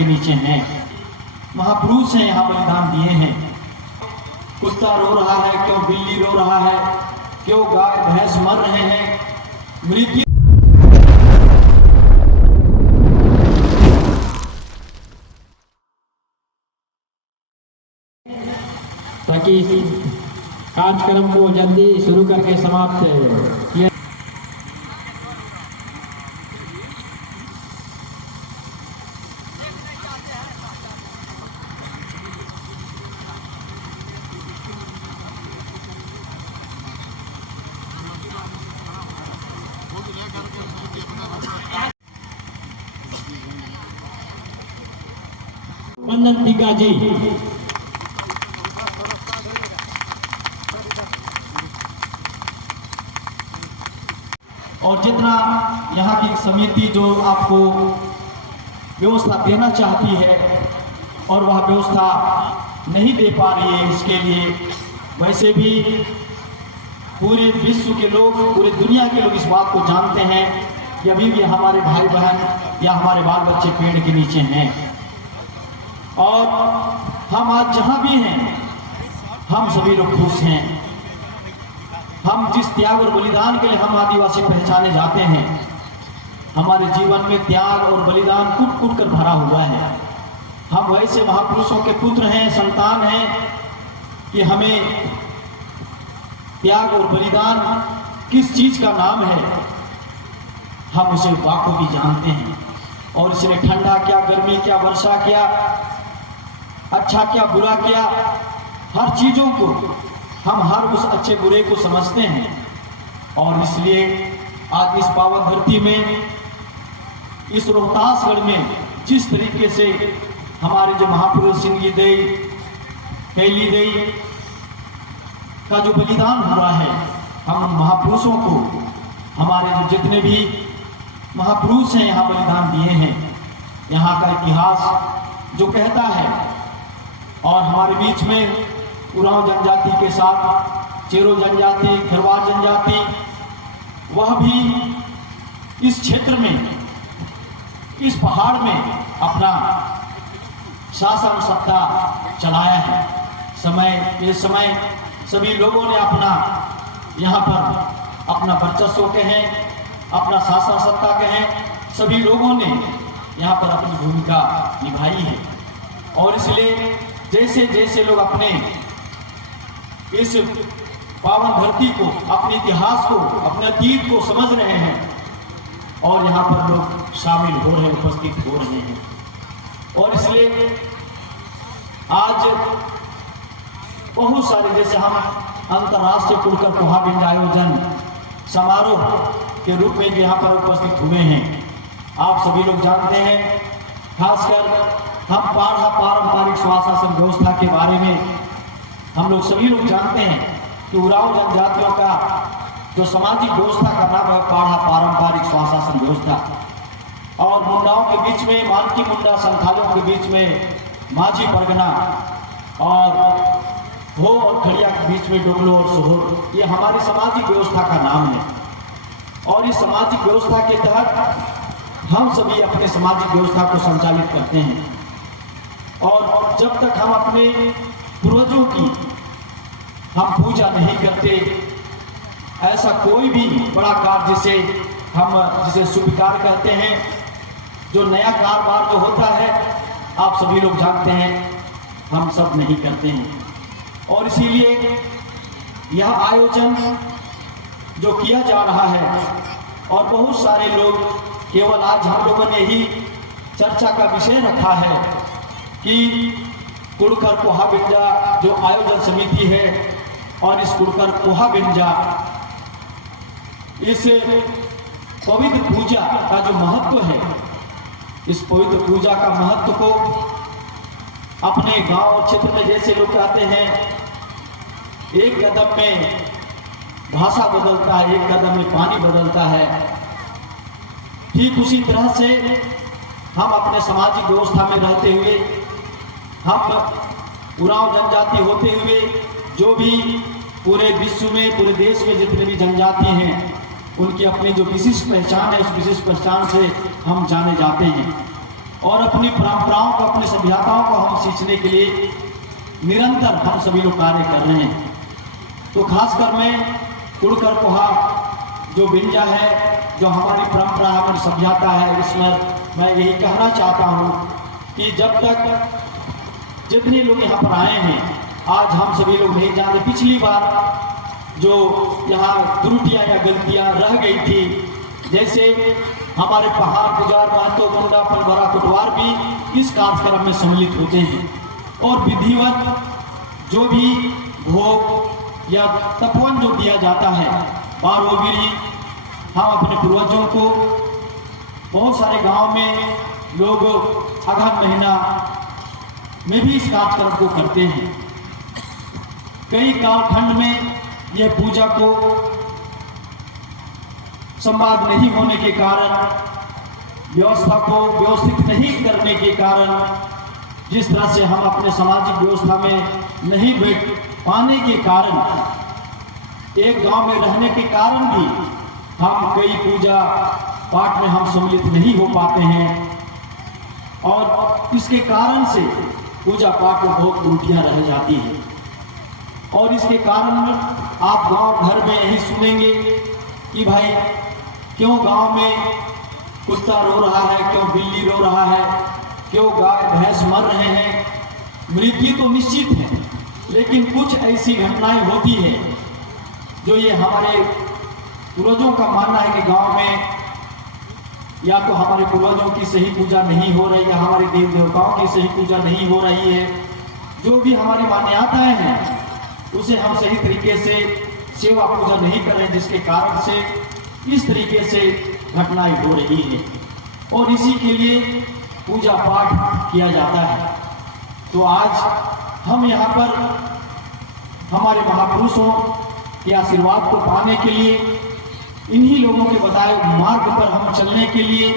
के नीचे हैं। महापुरुष हैं, यहाँ बलिदान दिए हैं। कुत्ता रो रहा है, क्यों बिल्ली रो रहा है, क्यों गाय भैंस मर रहे हैं, मृत्यु ताकि इस कार्यक्रम को जल्दी शुरू करके समाप्त किया। वंदन टीका जी। और जितना यहाँ की समिति जो आपको व्यवस्था देना चाहती है और वह व्यवस्था नहीं दे पा रही है, इसके लिए वैसे भी पूरे विश्व के लोग, पूरी दुनिया के लोग इस बात को जानते हैं कि अभी भी हमारे भाई बहन या हमारे बाल बच्चे पेड़ के नीचे हैं। और हम आज जहाँ भी हैं, हम सभी लोग खुश हैं। हम जिस त्याग और बलिदान के लिए हम आदिवासी पहचाने जाते हैं, हमारे जीवन में त्याग और बलिदान कूट कूट कर भरा हुआ है। हम वैसे महापुरुषों के पुत्र हैं, संतान हैं कि हमें त्याग और बलिदान किस चीज का नाम है, हम उसे बाखूबी जानते हैं। और इसलिए ठंडा क्या, गर्मी क्या, वर्षा क्या, अच्छा क्या, बुरा क्या, हर चीजों को हम हर उस अच्छे बुरे को समझते हैं। और इसलिए आज इस पावन धरती में, इस रोहतासगढ़ में जिस तरीके से हमारे जो महापुरुष सिंगी देई, कैली देई का जो बलिदान हुआ है, हम महापुरुषों को, हमारे जो जितने भी महापुरुष हैं यहाँ बलिदान दिए हैं, यहाँ का इतिहास जो कहता है। और हमारे बीच में उरांव जनजाति के साथ चेरो जनजाति, खरवार जनजाति, वह भी इस क्षेत्र में, इस पहाड़ में अपना शासन सत्ता चलाया है। ये समय सभी लोगों ने अपना यहाँ पर अपना वर्चस्व कहें, अपना शासन सत्ता कहें, सभी लोगों ने यहाँ पर अपनी भूमिका निभाई है। और इसलिए जैसे जैसे लोग अपने इस पावन धरती को, अपने इतिहास को, अपने अतीत को समझ रहे हैं, और यहाँ पर लोग शामिल हो रहे हैं, उपस्थित हो रहे हैं। और इसलिए आज बहुत सारे, जैसे हम अंतर्राष्ट्रीय कुड़कर कुहाबिंज आयोजन समारोह के रूप में जो यहाँ पर उपस्थित हुए हैं, आप सभी लोग जानते हैं। खासकर हम पाढ़ा पारंपरिक स्वशासन व्यवस्था के बारे में हम लोग सभी लोग जानते हैं कि उरांव जनजातियों का जो सामाजिक व्यवस्था का नाम है पाढ़ा पारंपरिक स्वशासन व्यवस्था। और मुंडाओं के बीच में मानकी मुंडा, संथालियों के बीच में माझी परगना, और हो और खड़िया के बीच में डोगलो और सोहोर, ये हमारी सामाजिक व्यवस्था का नाम है। और इस सामाजिक व्यवस्था के तहत हम सभी अपने सामाजिक व्यवस्था को संचालित करते हैं। और जब तक हम अपने पूर्वजों की हम पूजा नहीं करते, ऐसा कोई भी बड़ा कार्य जिसे शुभ कार्य कहते हैं, जो नया कारोबार जो होता है, आप सभी लोग जानते हैं, हम सब नहीं करते हैं। और इसीलिए यह आयोजन जो किया जा रहा है, और बहुत सारे लोग, केवल आज हम लोगों ने ही चर्चा का विषय रखा है कि कुड़कर कुहाबिंजा जो आयोजन समिति है, और इस कुड़कर कुहाबिंजा, इस पवित्र पूजा का जो महत्व है, इस पवित्र पूजा का महत्व को अपने गांव और क्षेत्र में जैसे लोग कहते हैं, एक कदम में भाषा बदलता है, एक कदम में पानी बदलता है, ठीक उसी तरह से हम अपने सामाजिक व्यवस्था में रहते हुए, हम उरांव जनजाति होते हुए, जो भी पूरे विश्व में, पूरे देश में जितने भी जनजाति हैं, उनकी अपनी जो विशिष्ट पहचान है, उस विशिष्ट पहचान से हम जाने जाते हैं। और अपनी परंपराओं को, अपनी सभ्यताओं को हम सींचने के लिए निरंतर हम सभी लोग कार्य कर रहे हैं। तो खासकर मैं कुड़कर पोहा जो व्यंजन है, जो हमारी परंपरा है, हमारी सभ्यता है, इसमें मैं यही कहना चाहता हूँ कि जब तक जितने लोग यहाँ पर आए हैं, आज हम सभी लोग नहीं जानते। पिछली बार जो यहाँ त्रुटियाँ या गलतियाँ रह गई थी, जैसे हमारे पहाड़ पुजार महतो मुंडा पलवरा कुटवार भी इस कार्यक्रम में सम्मिलित होते हैं और विधिवत जो भी भोग या तपवन जो दिया जाता है बारोगिरी, हम अपने पूर्वजों को बहुत सारे गांव में लोग अगहन महीना में भी इस कार्यक्रम को करते हैं। कई कालखंड में यह पूजा को संवाद नहीं होने के कारण, व्यवस्था को व्यवस्थित नहीं करने के कारण, जिस तरह से हम अपने सामाजिक व्यवस्था में नहीं बैठ पाने के कारण, एक गांव में रहने के कारण भी हम कई पूजा पाठ में हम सम्मिलित नहीं हो पाते हैं और इसके कारण से पूजा पाठ में बहुत त्रुटियां रह जाती है। और इसके कारण आप गांव घर में यही सुनेंगे कि भाई क्यों गांव में कुत्ता रो रहा है, क्यों बिल्ली रो रहा है, क्यों गाय भैंस मर रहे हैं। मृत्यु तो निश्चित है, लेकिन कुछ ऐसी घटनाएं होती है जो ये हमारे पूर्वजों का मानना है कि गांव में या तो हमारे पूर्वजों की सही पूजा नहीं हो रही है, हमारे देव देवताओं की सही पूजा नहीं हो रही है। जो भी हमारी मान्यताएं हैं उसे हम सही तरीके से सेवा पूजा नहीं कर रहे, जिसके कारण से इस तरीके से घटनाएं हो रही है और इसी के लिए पूजा पाठ किया जाता है। तो आज हम यहाँ पर हमारे महापुरुषों के आशीर्वाद को पाने के लिए, इन्हीं लोगों के बताए मार्ग पर हम चलने के लिए,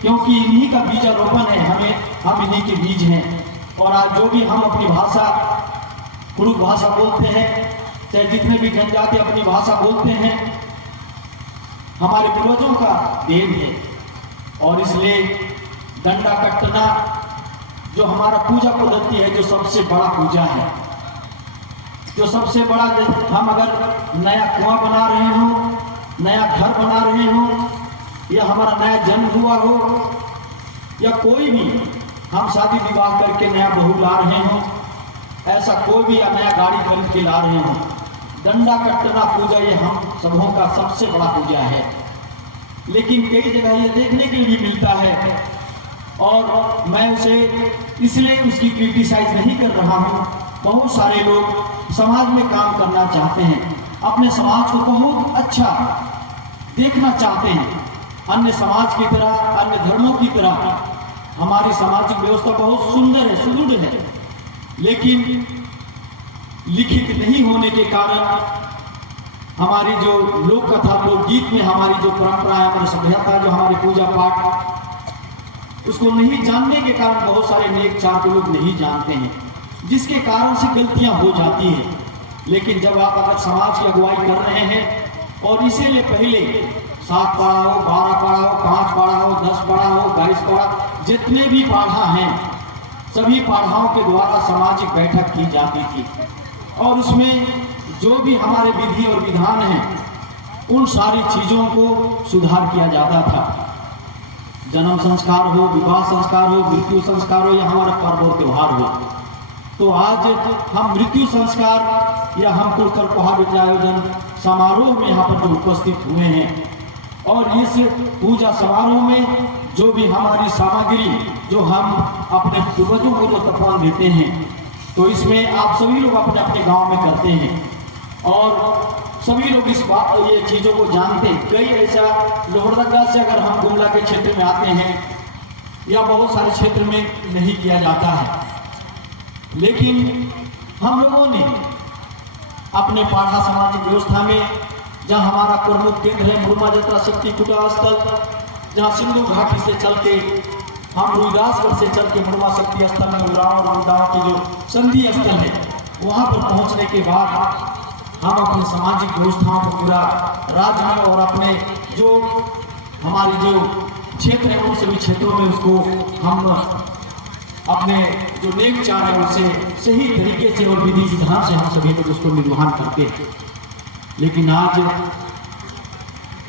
क्योंकि इन्हीं का बीजारोपण है, हम इन्हीं के बीज हैं। और आज जो भी हम अपनी भाषा कुड़ुक भाषा बोलते हैं, चाहे जितने भी जनजाति अपनी भाषा बोलते हैं, हमारे पूर्वजों का देन है। और इसलिए डंडा कटना जो हमारा पूजा पद्धति है, जो सबसे बड़ा पूजा है, जो सबसे बड़ा, हम अगर नया कुआं बना रहे हो, नया घर बना रहे हो, या हमारा नया जन्म हुआ हो, या कोई भी हम शादी विवाह करके नया बहू ला रहे हो, ऐसा कोई भी, या नया गाड़ी खरीद के ला रहे हो, डंडा कटना पूजा ये हम सबों का सबसे बड़ा पूजा है। लेकिन कई जगह ये देखने के लिए मिलता है और मैं उसे इसलिए उसकी क्रिटिसाइज नहीं कर रहा हूँ। बहुत सारे लोग समाज में काम करना चाहते हैं, अपने समाज को बहुत अच्छा देखना चाहते हैं, अन्य समाज की तरह, अन्य धर्मों की तरह हमारी सामाजिक व्यवस्था बहुत सुंदर है, सुदृढ़ है, लेकिन लिखित नहीं होने के कारण हमारी जो लोक कथा, लोकगीत में हमारी जो परंपरा है, हमारी सभ्यता, जो हमारी पूजा पाठ, उसको नहीं जानने के कारण बहुत सारे नेक चार लोग नहीं जानते हैं, जिसके कारण से गलतियां हो जाती हैं। लेकिन जब आप अगर समाज की अगुवाई कर रहे हैं और इसीलिए पहले 7 पाढ़ा हो, 12 पाढ़ा हो, 5 पाढ़ा हो, 10 पाढ़ा हो, 22 पाढ़ा, जितने भी पाढ़ा हैं, सभी पाढ़ाओं के द्वारा सामाजिक बैठक की जाती थी और उसमें जो भी हमारे विधि और विधान हैं, उन सारी चीज़ों को सुधार किया जाता था। जन्म संस्कार हो, विवाह संस्कार हो, मृत्यु संस्कार हो, या हमारा पर्व और त्यौहार हो। तो आज हम मृत्यु संस्कार या हम कुड़कर पोहा आयोजन समारोह में यहाँ पर जो उपस्थित हुए हैं, और इस पूजा समारोह में जो भी हमारी सामग्री जो हम अपने पूर्वजों को जो तपवान देते हैं, तो इसमें आप सभी लोग अपने अपने गांव में करते हैं और सभी लोग इस बात ये चीज़ों को जानते हैं। कई ऐसा लोहरदगा से अगर हम गुमला के क्षेत्र में आते हैं या बहुत सारे क्षेत्र में नहीं किया जाता है, लेकिन हम लोगों ने अपने पाढ़ा सामाजिक व्यवस्था में, जहाँ हमारा प्रमुख केंद्र है मुरमा जत्रा शक्ति कुटा स्थल, जहाँ सिंधु घाटी से चल के हम रुदासगढ़ से चल के मुरमा शक्ति स्थल में उराव और रुदाव की जो संधि स्थल है, वहाँ पर पहुँचने के बाद हम अपने सामाजिक व्यवस्थाओं को पूरा राज्य में और अपने जो हमारी जो क्षेत्र हैं उन सभी क्षेत्रों में उसको हम अपने जो नेक चाह है उससे सही तरीके से और विधि विधान से हम सभी लोग उसको निर्वहन करते हैं। लेकिन आज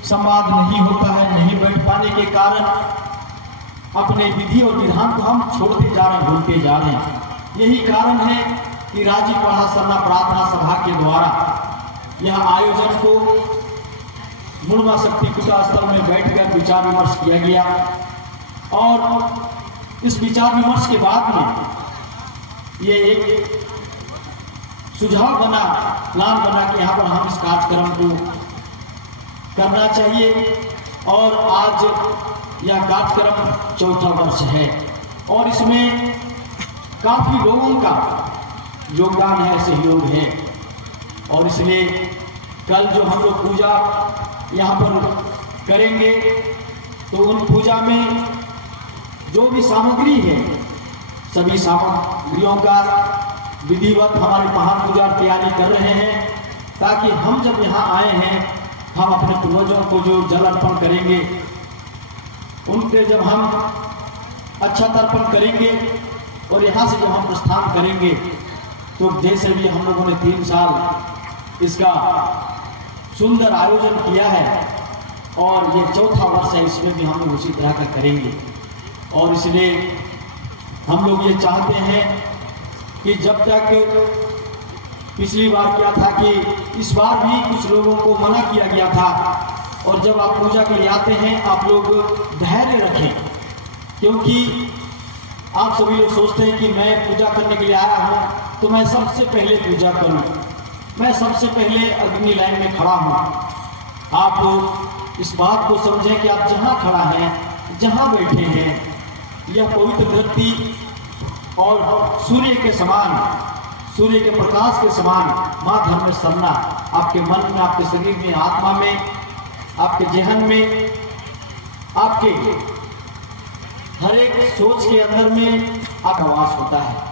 संवाद नहीं होता है, नहीं बैठ पाने के कारण अपने विधि और विधान को हम छोड़ते जा रहे हैं, भूलते जा रहे हैं। यही कारण है कि राजी पढ़ा सरना प्रार्थना सभा के द्वारा यह आयोजन को मुड़वा शक्ति पूजा स्थल में बैठकर विचार विमर्श किया गया और इस विचार विमर्श के बाद में ये एक सुझाव बना, प्लान बना कि यहाँ पर हम इस कार्यक्रम को करना चाहिए। और आज यह कार्यक्रम चौथा वर्ष है और इसमें काफ़ी लोगों का योगदान है, सहयोग है। और इसलिए कल जो हम लोग पूजा यहाँ पर करेंगे तो उन पूजा में जो भी सामग्री है, सभी सामग्रियों का विधिवत हमारे महान पुजारी तैयारी कर रहे हैं, ताकि हम जब यहाँ आए हैं हम अपने पूर्वजों को जो जल अर्पण करेंगे, उनके जब हम अच्छा तर्पण करेंगे और यहाँ से जब हम प्रस्थान करेंगे तो जैसे भी हम लोगों ने 3 साल इसका सुंदर आयोजन किया है और ये चौथा वर्ष है, इसमें भी हम लोग उसी तरह का करेंगे। और इसलिए हम लोग ये चाहते हैं कि जब तक पिछली बार क्या था कि इस बार भी कुछ लोगों को मना किया गया था, और जब आप पूजा के लिए आते हैं आप लोग धैर्य रखें, क्योंकि आप सभी लोग सोचते हैं कि मैं पूजा करने के लिए आया हूँ तो मैं सबसे पहले पूजा करूँ, मैं सबसे पहले अग्नि लाइन में खड़ा हूँ। आप इस बात को समझें कि आप जहाँ खड़ा हैं, जहाँ बैठे हैं, यह पवित्र धरती और सूर्य के समान, सूर्य के प्रकाश के समान माँ धर्म सरना आपके मन में, आपके शरीर में, आत्मा में, आपके जहन में, आपके हर एक सोच के अंदर में आपका वास होता है।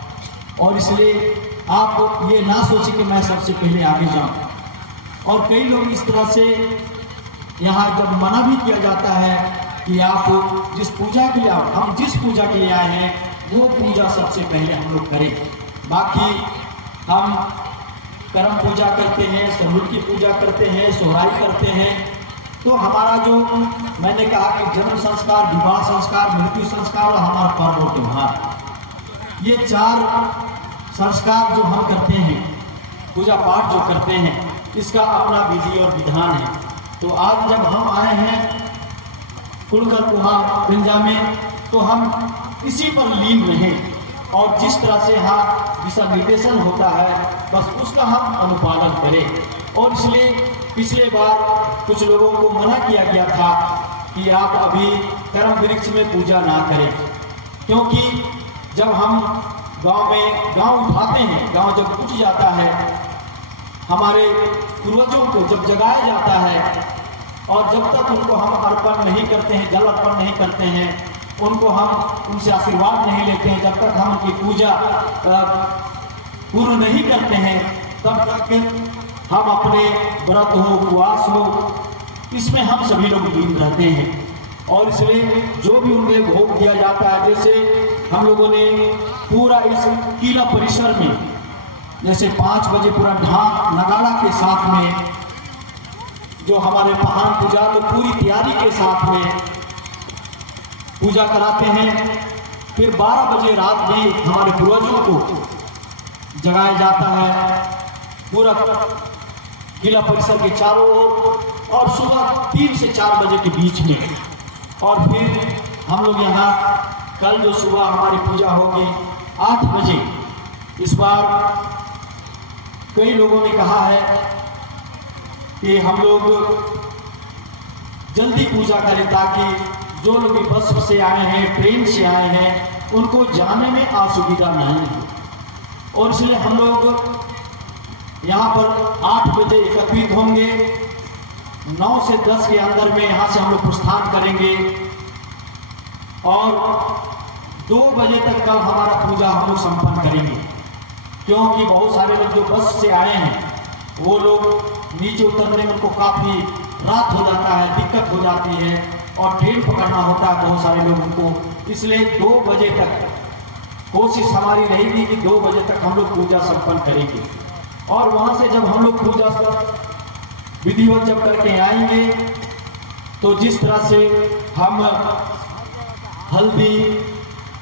और इसलिए आप ये ना सोचें कि मैं सबसे पहले आगे जाऊं। और कई लोग इस तरह से यहाँ जब मना भी किया जाता है कि आप जिस पूजा के लिए, हम जिस पूजा के लिए आए हैं वो पूजा सबसे पहले हम लोग करें। बाकी हम कर्म पूजा करते हैं, सरूर की पूजा करते हैं, सोहराई करते हैं, तो हमारा जो मैंने कहा कि जन्म संस्कार, विवाह संस्कार, मृत्यु संस्कार और हमारा पर्व और त्योहार, ये 4 संस्कार जो हम करते हैं, पूजा पाठ जो करते हैं, इसका अपना विधि और विधान है। तो आज जब हम आए हैं कुड़कर कुहा गंजा में, तो हम इसी पर लीन रहें और जिस तरह से यहाँ दिशा निर्देशन होता है बस उसका हम अनुपालन करें। और इसलिए पिछले बार कुछ लोगों को मना किया गया था कि आप अभी कर्म वृक्ष में पूजा ना करें, क्योंकि जब हम गांव उठाते हैं, गांव जब उठ जाता है, हमारे पूर्वजों को जब जगाया जाता है और जब तक उनको हम अर्पण नहीं करते हैं, जल अर्पण नहीं करते हैं, उनको हम उनसे आशीर्वाद नहीं लेते हैं, जब तक हम उनकी पूजा पूर्ण नहीं करते हैं, तब तक हम अपने व्रत हो, उपवास हो, इसमें हम सभी लोग लीन रहते हैं। और इसलिए जो भी उन्हें भोग दिया जाता है, जैसे हम लोगों ने पूरा इस किला परिसर में जैसे 5 बजे पूरा ढाक नगाड़ा के साथ में जो हमारे महान पूजा तो पूरी तैयारी के साथ में पूजा कराते हैं। फिर 12 बजे रात में हमारे पूर्वजों को जगाया जाता है पूरा किला परिसर के चारों ओर, और सुबह 3 से 4 बजे के बीच में। और फिर हम लोग यहाँ कल जो सुबह हमारी पूजा होगी 8 बजे। इस बार कई लोगों ने कहा है कि हम लोग जल्दी पूजा करें ताकि जो लोग बस से आए हैं, ट्रेन से आए हैं, उनको जाने में असुविधा नहीं हो। और इसलिए हम लोग यहाँ पर 8 बजे एकत्रित होंगे, 9 से 10 के अंदर में यहाँ से हम लोग प्रस्थान करेंगे और 2 बजे तक कल हमारा पूजा हम लोग संपन्न करेंगे। क्योंकि बहुत सारे लोग जो बस से आए हैं वो लोग नीचे उतरने में उनको काफ़ी रात हो जाता है, दिक्कत हो जाती है, और ट्रेन पकड़ना होता है बहुत सारे लोगों को। इसलिए 2 बजे तक कोशिश हमारी रहेगी कि 2 बजे तक हम लोग पूजा संपन्न करेंगे। और वहाँ से जब हम लोग पूजा विधिवत जब करके आएंगे तो जिस तरह से हम हल्दी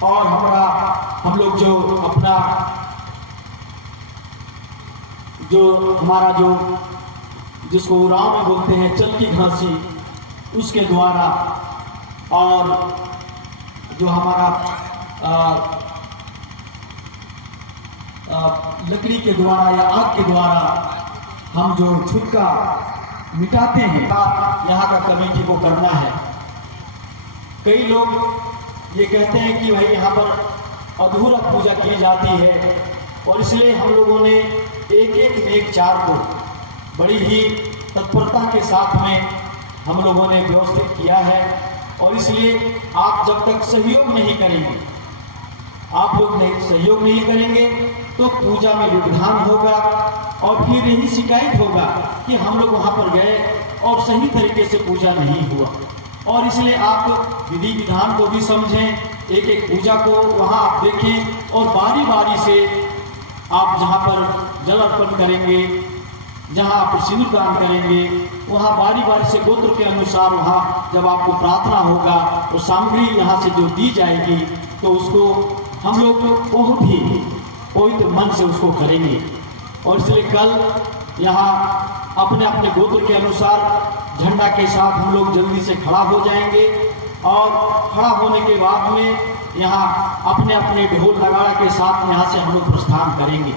और हम लोग जो अपना जो हमारा जो जिसको उराव में बोलते हैं चल की घासी, उसके द्वारा और जो हमारा लकड़ी के द्वारा या आग के द्वारा हम जो छुटका मिटाते हैं, यहाँ का कमेटी को करना है। कई लोग ये कहते हैं कि भाई यहाँ पर अधूरा पूजा की जाती है, और इसलिए हम लोगों ने एक मेघ चार को बड़ी ही तत्परता के साथ में हम लोगों ने व्यवस्थित किया है। और इसलिए आप जब तक सहयोग नहीं करेंगे, आप लोग सहयोग नहीं करेंगे तो पूजा में विघ्न होगा, और फिर यही शिकायत होगा कि हम लोग वहाँ पर गए और सही तरीके से पूजा नहीं हुआ। और इसलिए आप विधि विधान को भी समझें, एक पूजा को वहाँ आप देखें, और बारी बारी से आप जहाँ पर जल अर्पण करेंगे, जहाँ आप सिंदूर दान करेंगे, वहाँ बारी बारी से गोत्र के अनुसार वहाँ जब आपको प्रार्थना होगा तो सामग्री यहाँ से जो दी जाएगी तो उसको हम लोग बहुत ही पवित्र मन से उसको करेंगे। और इसलिए कल यहाँ अपने अपने गोत्र के अनुसार झंडा के साथ हम लोग जल्दी से खड़ा हो जाएंगे, और खड़ा होने के बाद में यहाँ अपने अपने ढोल नगाड़ा के साथ यहाँ से हम लोग प्रस्थान करेंगे।